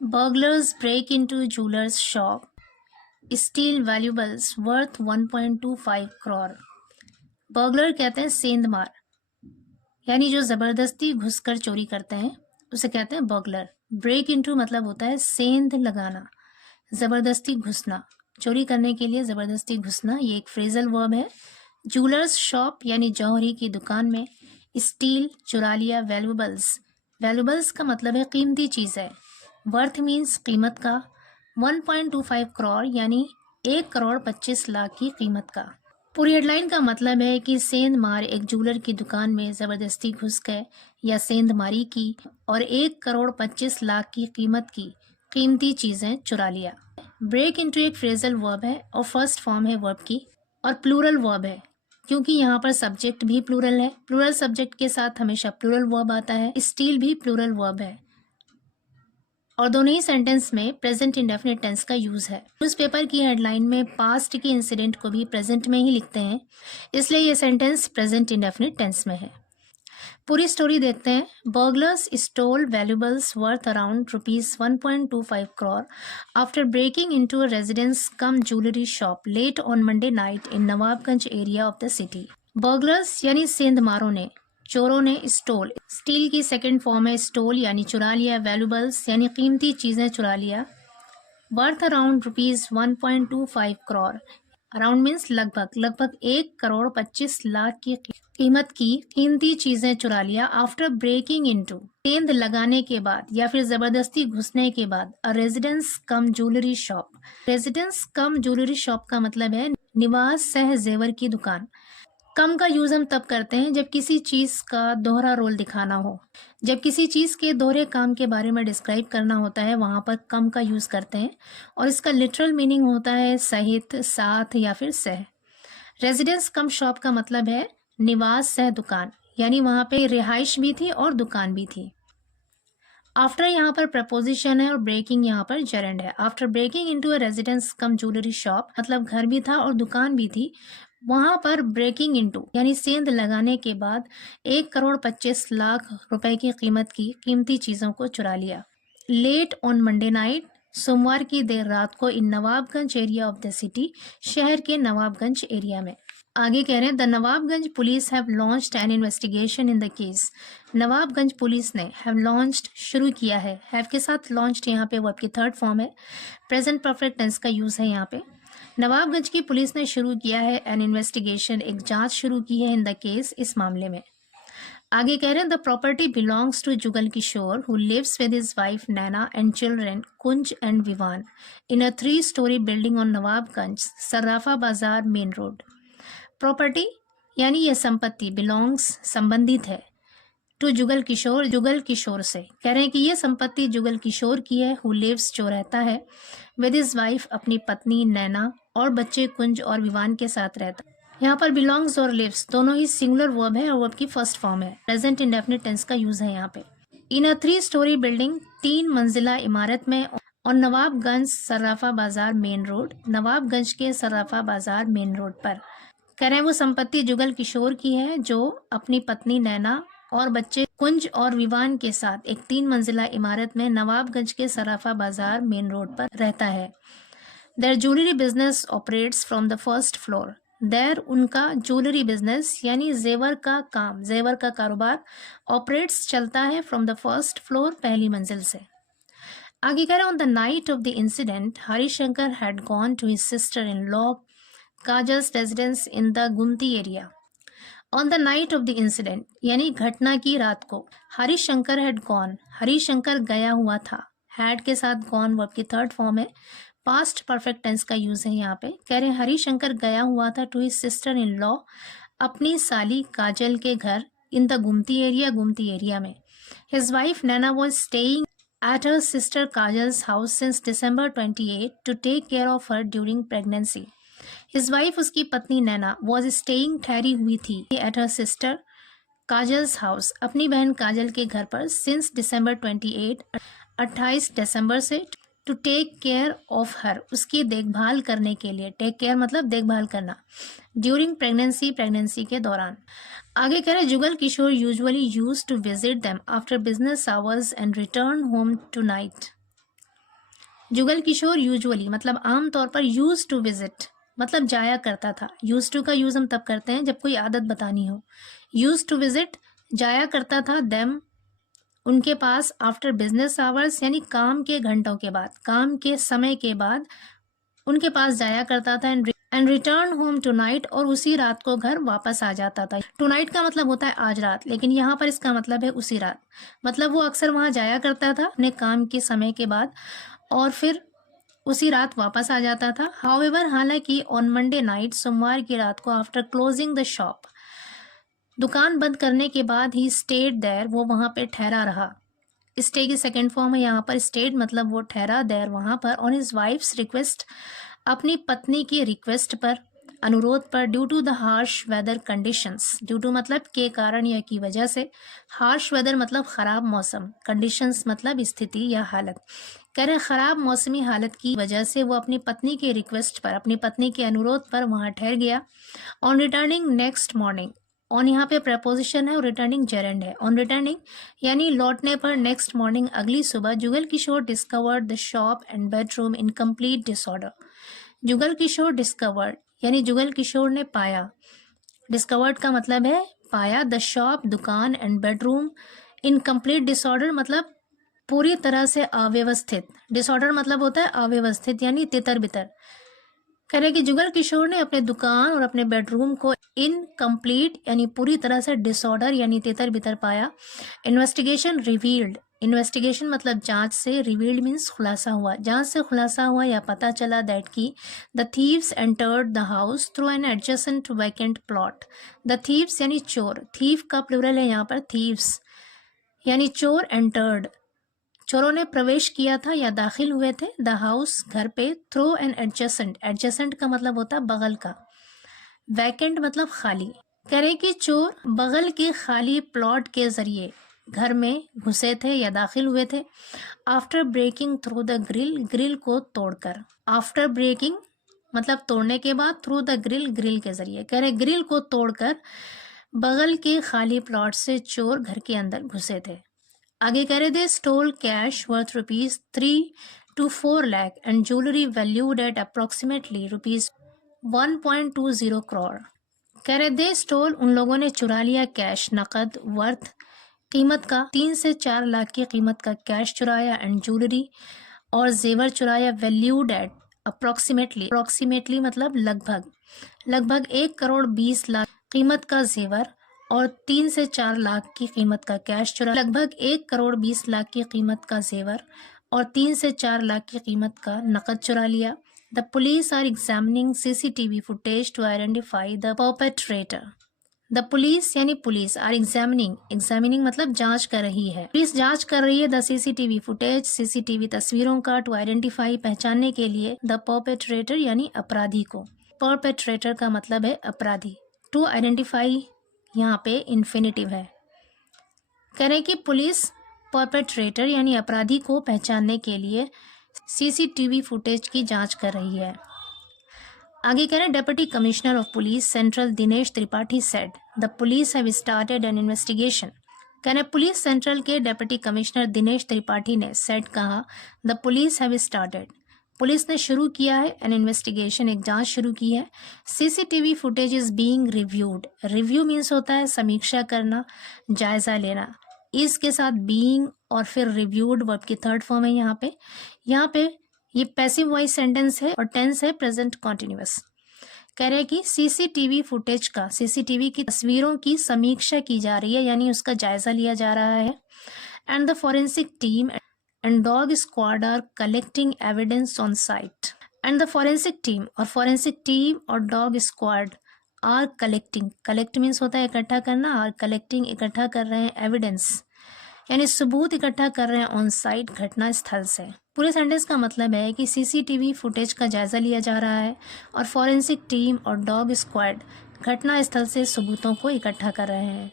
Burglars break into jeweler's shop, steal valuables worth 1.25 crore. Burglar कहते हैं सेंधमार, यानी जो जबरदस्ती घुसकर चोरी करते हैं उसे कहते हैं बर्गलर। ब्रेक इनटू मतलब होता है सेंध लगाना, जबरदस्ती घुसना, चोरी करने के लिए जबरदस्ती घुसना, ये एक फ्रेजल वर्ब है। जूलर्स शॉप यानी जौहरी की दुकान में, स्टील चुरा लिया, वैल्यूबल्स, वैल्यूबल्स का मतलब है कीमती चीज है, वर्थ मीन्स कीमत का, 1.25 करोड़ यानी 1 करोड़ 25 लाख की कीमत का। पूरी हेडलाइन का मतलब है कि सेंध मार एक जूलर की दुकान में जबरदस्ती घुस गए या सेंध मारी की और 1 करोड़ 25 लाख की कीमत की कीमती चीजें चुरा लिया। ब्रेक इनटू एक फ्रेजल वर्ब है और फर्स्ट फॉर्म है वर्ब की और प्लूरल वर्ब है, क्योंकि यहाँ पर सब्जेक्ट भी प्लूरल है। प्लूरल सब्जेक्ट के साथ हमेशा प्लूरल वर्ब आता है। स्टील भी प्लूरल वर्ब है और दोनों ही सेंटेंस में प्रेजेंट इंडेफिनिट टेंस का यूज है। न्यूज़पेपर की हेडलाइन में पास्ट के इंसिडेंट को भी प्रेजेंट में ही लिखते हैं, इसलिए ये सेंटेंस प्रेजेंट इंडेफिनिट टेंस में है। पूरी स्टोरी देखते हैं। Burglars stole valuables worth around ₹1.25 crore after breaking into a residence cum jewellery shop late on Monday night in Nawabganj area of the city. Burglars यानी सेंधमारों ने, चोरों ने स्टोल, स्टील की सेकंड फॉर्म है स्टोल यानी चुरा लिया, वैल्यूबल्स यानी कीमती चीजें चुरा लिया, worth around ₹1.25 crore, around means लगभग, लगभग 1 करोड़ 25 लाख की कीमत की कीमती चीजें चुरा लिया। आफ्टर ब्रेकिंग इनटू, सेंध लगाने के बाद या फिर जबरदस्ती घुसने के बाद, अ residence cum jewellery shop, residence cum jewellery shop का मतलब है निवास सह जेवर की दुकान। कम का यूज हम तब करते हैं जब किसी चीज का दोहरा रोल दिखाना हो, जब किसी चीज के दोहरे काम के बारे में डिस्क्राइब करना होता है, वहां पर कम का यूज करते हैं और इसका लिटरल मीनिंग होता है सहित, साथ या फिर सह। रेजिडेंस कम शॉप का मतलब है निवास सह दुकान, यानी वहां पे रिहाइश भी थी और दुकान भी थी। आफ्टर यहाँ पर प्रपोजिशन है और ब्रेकिंग यहाँ पर जरेंड है। After breaking into a residence cum jewellery shop मतलब घर भी था और दुकान भी थी, वहां पर ब्रेकिंग इनटू यानी सेंध लगाने के बाद 1 करोड़ 25 लाख रुपए की कीमत की कीमती चीजों को चुरा लिया। लेट ऑन मंडे नाइट, सोमवार की देर रात को, in Nawabganj area of the city, शहर के नवाबगंज एरिया में। आगे कह रहे हैं the Nawabganj police have launched an investigation in the case. Nawabganj police ने हैव लॉन्च्ड शुरू किया है, हैव के साथ लॉन्च्ड यहाँ पे वर्ब की थर्ड फॉर्म है, प्रेजेंट परफेक्ट टेंस का यूज है यहाँ पे। नवाबगंज की पुलिस ने शुरू किया है एन इन्वेस्टिगेशन, एक जांच शुरू की है, इन द केस, इस मामले में। आगे कह रहे हैं the property belongs to Jugal Kishore who lives with his wife Naina and children Kunj and Vivaan in a 3 storey building on Nawabganj Sarrafa Bazaar main road. Property यानी यह संपत्ति, बिलोंग्स संबंधित है, टू जुगल किशोर, जुगल किशोर से। कह रहे हैं कि यह संपत्ति जुगल किशोर की है, हु लिव्स जो रहता है, विद हिज वाइफ अपनी पत्नी नैना और बच्चे कुंज और विवान के साथ रहता है। यहाँ पर बिलोंग्स और लिव्स दोनों ही सिंगुलर वर्ब है और वर्ब की फर्स्ट फॉर्म है, प्रेजेंट इंडेफिनिट टेंस का यूज है यहाँ पे। इन अ 3 स्टोरी बिल्डिंग 3 मंजिला इमारत में, और नवाबगंज सर्राफा बाजार मेन रोड, नवाबगंज के सर्राफा बाजार मेन रोड पर। कह रहे हैं वो संपत्ति जुगल किशोर की है जो अपनी पत्नी नैना और बच्चे कुंज और विवान के साथ एक 3 मंजिला इमारत में नवाबगंज के सराफा बाजार मेन रोड पर रहता है। Their jewellery business operates from the first floor, their उनका ज्वेलरी बिजनेस यानी जेवर का काम, जेवर का कारोबार, ऑपरेट्स चलता है, फ्रॉम द फर्स्ट फ्लोर पहली मंजिल से। आगे कह रहे हैं on the night of the incident Harishankar had gone to his sister in law Kajal's residence in the Gumti area. On the night of the incident यानी घटना की रात को, हरिशंकर हैड गॉन, हरिशंकर गया हुआ था, हैड के साथ गॉन वर्ब की थर्ड फॉर्म है, पास्ट परफेक्ट टेंस का यूज है यहाँ पे। कह रहे हैं हरिशंकर गया हुआ था to his sister in law, अपनी साली काजल के घर, in the Gumti area, Gumti area में। His wife Naina was staying at her sister Kajal's house since December 28 to take care of her during pregnancy. His wife उसकी पत्नी नैना was staying ठहरी हुई थी at her sister Kajal's house अपनी बहन काजल के घर पर since December 28 28 दिसंबर से to take care of her उसकी देखभाल करने के लिए, take care मतलब देखभाल करना, during pregnancy प्रेगनेंसी के दौरान। आगे कह रहे Jugal Kishore usually use to visit them after business hours and return home tonight. Jugal Kishore usually मतलब आमतौर पर यूज टू विजिट मतलब जाया करता था। यूज टू का यूज हम तब करते हैं जब कोई आदत बतानी हो। यूज टू विजिट जाया करता था देम उनके पास आफ्टर बिजनेस आवर्स यानी काम के घंटों के बाद, काम के समय के बाद उनके पास जाया करता था। And return home tonight और उसी रात को घर वापस आ जाता था। टू नाइट का मतलब होता है आज रात, लेकिन यहाँ पर इसका मतलब है उसी रात। मतलब वो अक्सर वहाँ जाया करता था अपने काम के समय के बाद और फिर उसी रात वापस आ जाता था। हाउएवर हालांकि ऑन मंडे नाइट सोमवार की रात को आफ्टर क्लोजिंग द शॉप दुकान बंद करने के बाद ही स्टेड देयर वो वहाँ पे ठहरा रहा। स्टे की सेकेंड फॉर्म है यहाँ पर स्टेड मतलब वो ठहरा देयर वहाँ पर ऑन हिज वाइफ्स रिक्वेस्ट अपनी पत्नी की रिक्वेस्ट पर अनुरोध पर due to the harsh weather conditions. Due to मतलब के कारण या की वजह से, हार्श वेदर मतलब खराब मौसम, कंडीशंस मतलब स्थिति या हालत। कह रहे खराब मौसमी हालत की वजह से वो अपनी पत्नी के रिक्वेस्ट पर, अपनी पत्नी के अनुरोध पर वहाँ ठहर गया। On returning next morning, on यहाँ पे प्रपोजिशन है और रिटर्निंग जेरेंड है। ऑन रिटर्निंग यानी लौटने पर, नेक्स्ट मॉर्निंग अगली सुबह, Jugal Kishore discovered the shop and bedroom in complete disorder. Jugal Kishore discovered यानी जुगल किशोर ने पाया, डिस्कवर्ड का मतलब है पाया, द शॉप दुकान and bedroom in complete disorder मतलब पूरी तरह से अव्यवस्थित। डिसऑर्डर मतलब होता है अव्यवस्थित यानी तितर बितर। कह रहे कि जुगल किशोर ने अपने दुकान और अपने बेडरूम को इनकम्प्लीट यानी पूरी तरह से डिसऑर्डर यानी तितर बितर पाया। इन्वेस्टिगेशन रिवील्ड, इन्वेस्टिगेशन मतलब जांच से, रिवील्ड मीन्स खुलासा हुआ, जांच से खुलासा हुआ या पता चला दैट की the thieves entered the house through an adjacent vacant plot. The thieves यानी चोर, थीव का प्लूरल है यहाँ पर थीव्स यानी चोर, एंटर्ड चोरों ने प्रवेश किया था या दाखिल हुए थे, द हाउस घर पे, थ्रू एन एडजेसेंट, एडजेसेंट का मतलब होता है बगल का, वैकेंट मतलब खाली। कह रहे कि चोर बगल के खाली प्लॉट के जरिए घर में घुसे थे या दाखिल हुए थे। After breaking through the grill, grill को तोड़कर, आफ्टर ब्रेकिंग मतलब तोड़ने के बाद, थ्रू द ग्रिल ग्रिल के जरिए। कह रहे ग्रिल को तोड़कर बगल के खाली प्लॉट से चोर घर के अंदर घुसे थे। आगे कह रहे थे stole cash worth ₹3 to 4 lakh and jewellery valued at approximately ₹1.20 crore। कह रहे दे स्टोल उन लोगों ने चुरा लिया कैश नकद, वर्थ कीमत का 3 से 4 लाख की कीमत का कैश चुराया, एंड ज्वेलरी और जेवर चुराया, वैल्यूड एट अप्रोक्सीमेटली, अप्रोक्सीमेटली मतलब लगभग, लगभग 1,20,00,000 कीमत का जेवर और 3 से 4 लाख की कीमत का कैश चुरा, लगभग 1,20,00,000 की कीमत का जेवर और 3 से 4 लाख की कीमत का नकद चुरा लिया। The police are examining CCTV footage to identify the perpetrator. The police यानी पुलिस, आर एग्जामिनिंग, एग्जामिनिंग मतलब जांच कर रही है, पुलिस जांच कर रही है द CCTV फुटेज, CCTV तस्वीरों का, टू आइडेंटिफाई पहचानने के लिए, द परपेट्रेटर यानी अपराधी को। परपेट्रेटर का मतलब है अपराधी। टू आइडेंटिफाई यहाँ पे इन्फिनिटिव है। कह रहे कि पुलिस परपेट्रेटर यानी अपराधी को पहचानने के लिए CCTV फुटेज की जांच कर रही है। आगे कह रहे deputy commissioner of police central Dinesh Tripathi said the police have started N investigation. कह रहे पुलिस सेंट्रल के डेप्यूटी कमिश्नर दिनेश त्रिपाठी ने सेड कहा the police have started, police ने शुरू किया है, एन इन्वेस्टिगेशन एक जांच शुरू की है। CCTV footage is being reviewed, review means होता है समीक्षा करना, जायजा लेना, इसके साथ बीइंग और फिर रिव्यूड वर्ब की थर्ड फॉर्म है यहाँ पे ये पैसिव वॉइस सेंटेंस है और टेंस है प्रेजेंट कॉन्टिन्यूअस। कह रहे कि CCTV फुटेज का, CCTV की तस्वीरों की समीक्षा की जा रही है यानी उसका जायजा लिया जा रहा है। And the forensic team and dog squad are collecting evidence on site। and the forensic team और forensic team और dog squad are collecting, collect means होता है इकट्ठा करना, are collecting इकट्ठा कर रहे हैं, evidence यानी सबूत इकट्ठा कर रहे हैं ऑन साइट घटना स्थल से। पूरे सेंटेंस का मतलब है कि CCTV फुटेज का जायजा लिया जा रहा है और फॉरेंसिक टीम और डॉग स्क्वाड घटना स्थल से सबूतों को इकट्ठा कर रहे हैं।